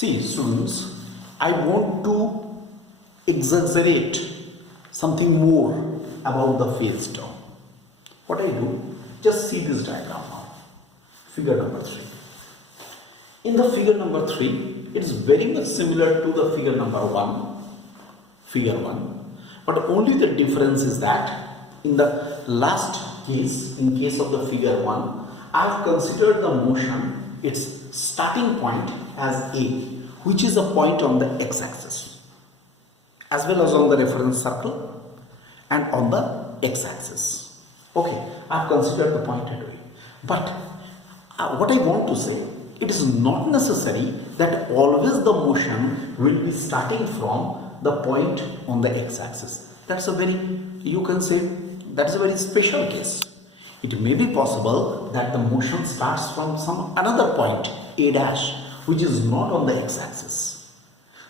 See, students, I want to exaggerate something more about the phase term. What I do, just see this diagram now. Figure number 3. In the figure number 3, it is very much similar to the figure number 1, figure 1. But only the difference is that in the last case, in case of the figure 1, I have considered the motion, its starting point as A, which is a point on the x-axis, as well as on the reference circle and on the x-axis. Okay, I have considered the point at A. But what I want to say, it is not necessary that always the motion will be starting from the point on the x-axis. That's a very, you can say, that's a very special case. It may be possible that the motion starts from some another point, A dash, which is not on the x-axis.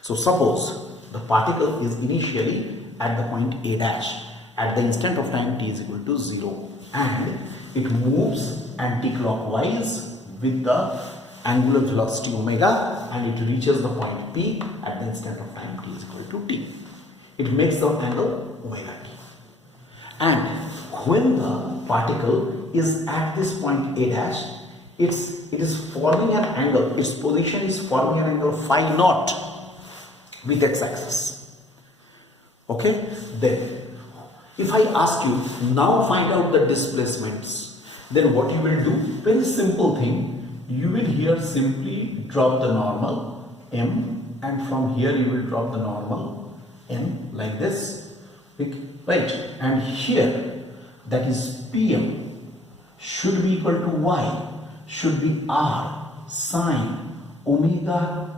So suppose the particle is initially at the point A dash at the instant of time t is equal to 0, and it moves anti-clockwise with the angular velocity omega, and it reaches the point P at the instant of time t is equal to t. It makes the angle omega t. And when the particle is at this point A dash, it is forming an angle, its position is forming an angle phi naught with x-axis. Okay, then if I ask you now find out the displacements, then what you will do, very simple thing, you will here simply drop the normal m, and from here you will drop the normal n like this, right? And here, that is Pm should be equal to y, should be r sine omega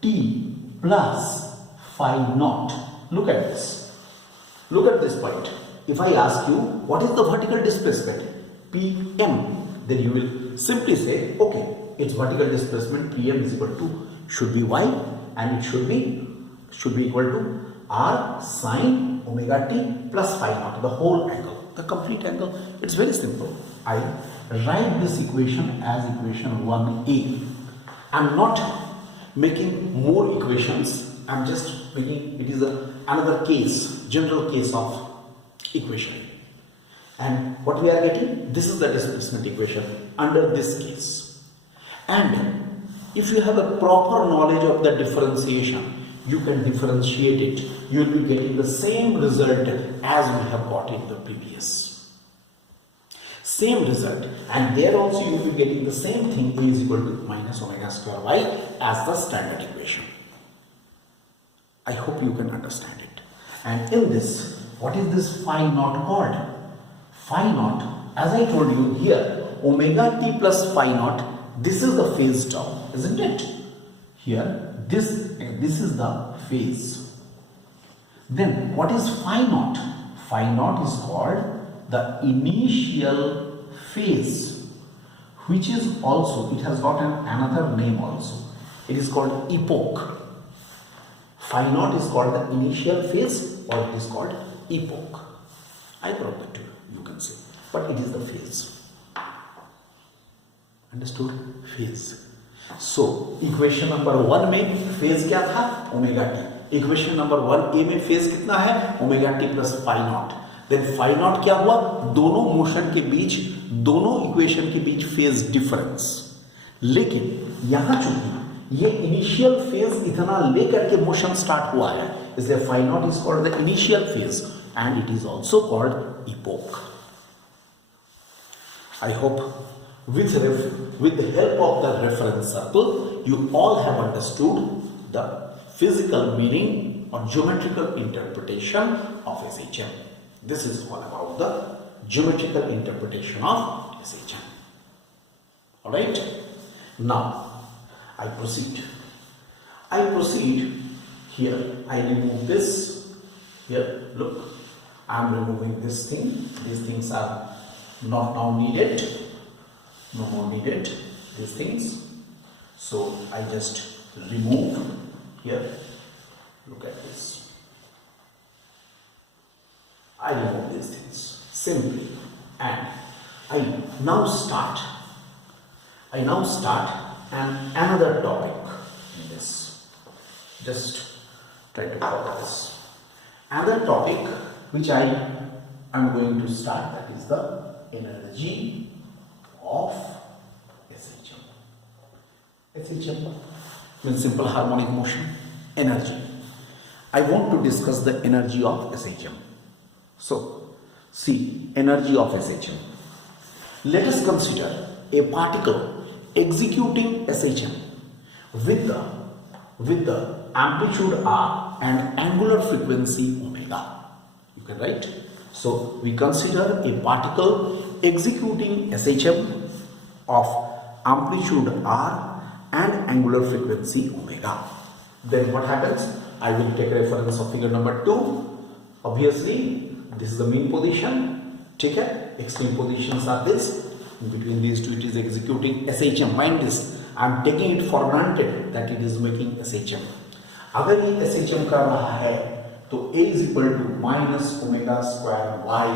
t plus phi naught. Look at this. Look at this point. If I ask you what is the vertical displacement, Pm, then you will simply say, okay, its vertical displacement Pm is equal to, should be y, and it should be equal to r sine omega t plus phi naught, the whole angle, the complete angle. It's very simple. I write this equation as equation 1a. I'm not making more equations. I'm just making, it is another case, general case of equation. And what we are getting, this is the displacement equation under this case. And if you have a proper knowledge of the differentiation, you can differentiate it. You will be getting the same result as we have got in the previous. Same result. And there also you will be getting the same thing, A is equal to minus omega square y, as the standard equation. I hope you can understand it. And in this, what is this phi naught called? Phi naught, as I told you here, omega t plus phi naught, this is the phase term, isn't it? Here, this is the phase. Then what is phi naught? Phi naught is called the initial phase, which is also, it has got another name also. It is called epoch. Phi naught is called the initial phase, or it is called epoch. I brought that to you, you can say, but it is the phase. Understood? Phase. So equation number 1 में phase क्या था? Omega t. Equation number 1a में phase कितना है? Omega t plus phi naught. Then phi naught क्या हुआ? दोनों motion के बीच, दोनों इक्वेशन के बीच phase difference. लेकिन यहाँ चूंकि ये इनिशियल फेज इतना लेकर के मोशन स्टार्ट हुआ है, इसलिए phi naught is called the initial phase and it is also called epoch. I hope with the help of the reference circle, you all have understood the physical meaning or geometrical interpretation of SHM. This is all about the geometrical interpretation of SHM. Alright? Now, I proceed here. I remove this here. Look, I am removing this thing. These things are not now needed, no more needed, these things. So I just remove here. Look at this. I remove these things simply, and I now start another topic. in this. Just try to follow this. Another topic which I am going to start, that is the energy of SHM. SHM means simple harmonic motion, energy. I want to discuss the energy of SHM. So, see, energy of SHM. Let us consider a particle executing SHM with the amplitude R and angular frequency omega. You can write. So, we consider a particle executing SHM of amplitude R and angular frequency omega. Then what happens? I will take reference of figure number 2. Obviously, this is the mean position. Take care. Extreme positions are this. In between these two, it is executing SHM. Mind this. I am taking it for granted that it is making SHM. अगर ये SHM कर रहा है तो A is equal to minus omega square y.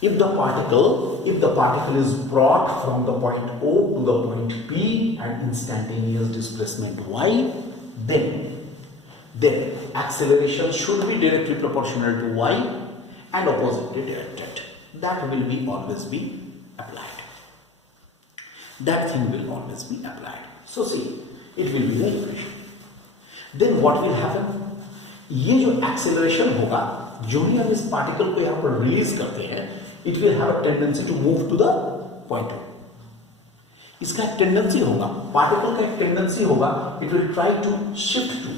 If the particle is brought from the point O to the point P at instantaneous displacement y, then acceleration should be directly proportional to y and oppositely directed. That will be always be applied. That thing will always be applied. So see, it will be the equation. Then what will happen? ये जो acceleration होगा, जो ही हम इस particle को यहाँ पर release करते हैं, it will have a tendency to move to the point O. इसका एक tendency होगा, particle का एक tendency होगा, it will try to shift to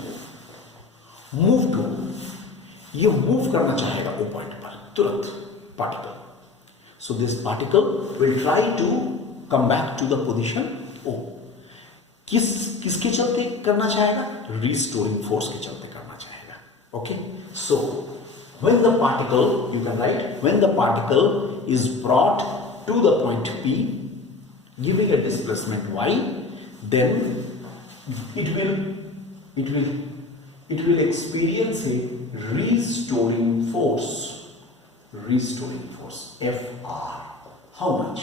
move to, ये move करना चाहेगा O point पर तुरंत particle. So this particle will try to come back to the position O. किसके चलते करना चाहेगा? Restoring force के चलते करना चाहेगा. Okay? So when the particle, you can write, when the particle is brought to the point P, giving a displacement y, then it will experience a restoring force Fr. How much?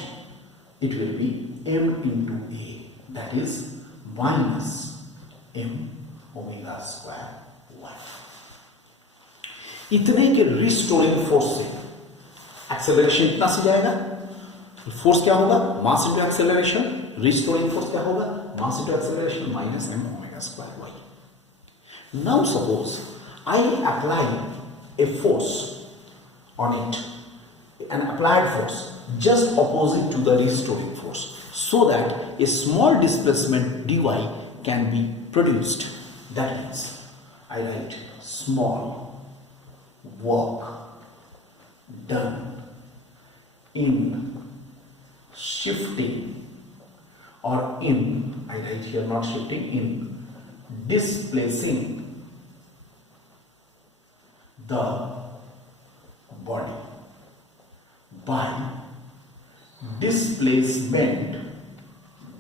It will be m into A, that is minus m omega square y. इतने के restoring force से acceleration इतना सी जाएगा. Force क्या होगा? Mass into acceleration. Restoring force क्या होगा? Mass into acceleration minus m omega square y. Now suppose I apply a force on it, an applied force just opposite to the restoring force, so that a small displacement dy can be produced. That means I write small work done in shifting, or in, I write here not shifting, in displacing the body by displacement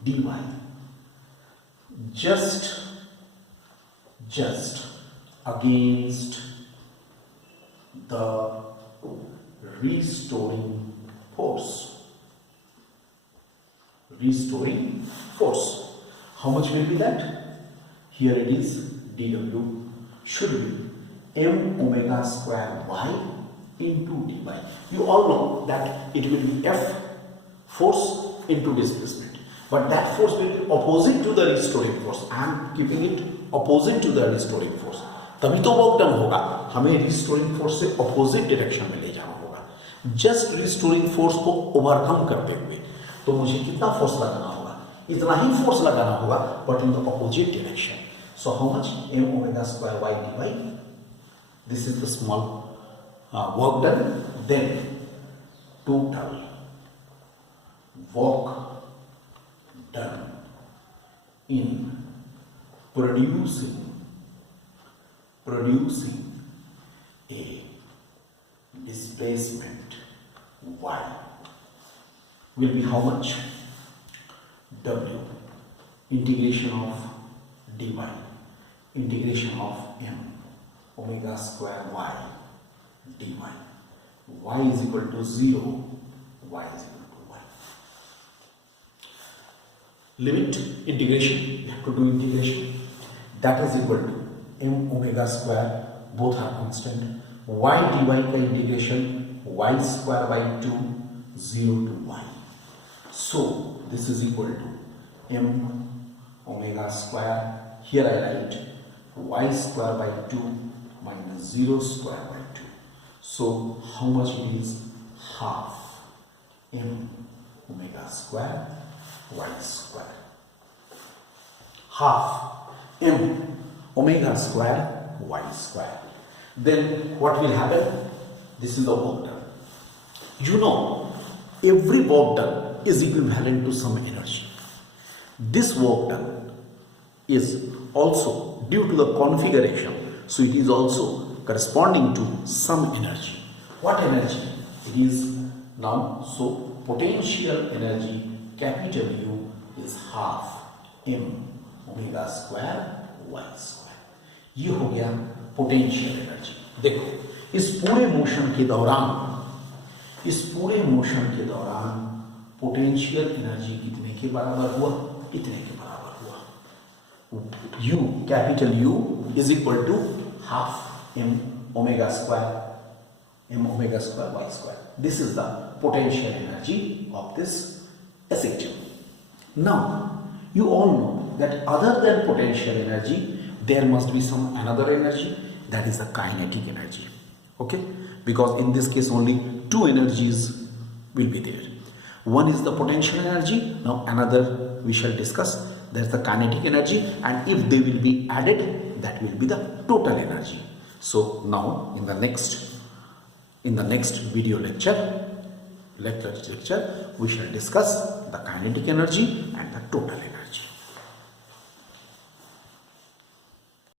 dy just against the restoring force. How much will be that? Here it is, dw should be m omega square y into dy. You all know that it will be F, force into displacement, but that force will be opposite to the restoring force. I am keeping it opposite to the restoring force. तभी तो work done होगा. हमें restoring force से opposite direction में ले जाना होगा. Just restoring force को ओवरकम करते हुए तो मुझे कितना फोर्स लगाना होगा? इतना ही फोर्स लगाना होगा, but in the opposite direction. So how much? m omega square y dy. This is the small work done. Then total work done in producing a displacement y will be how much? W integration of dy integration of m omega square y dy. Y is equal to 0, y is equal to 1. limit integration, you have to do integration, that is equal to m omega square, both are constant, y dy का integration y square by 2 0 to y, so this is equal to m omega square, here I write y square by 2 minus 0 square by 2, so how much it is? Half m omega square y square, half m omega square y square. Then what will happen? This is the work done. You know, every work done is equivalent to some energy. This work done is also due to the configuration, so it is also corresponding to some energy. What energy? It is now, so potential energy capital U is half m omega square y square. ये हो गया potential energy. देखो इस पूरे motion के दौरान potential energy कितने के बराबर हुआ? इतने के बराबर हुआ. U, capital U is equal to half m omega square y square. This is the potential energy of this SHM. Now you all know that other than potential energy there must be some another energy, that is the kinetic energy. Okay, because in this case only two energies will be there. One is the potential energy, now another we shall discuss, that's the kinetic energy, and if they will be added, that will be the total energy. So now in the next video lecture we shall discuss the kinetic energy and the total energy.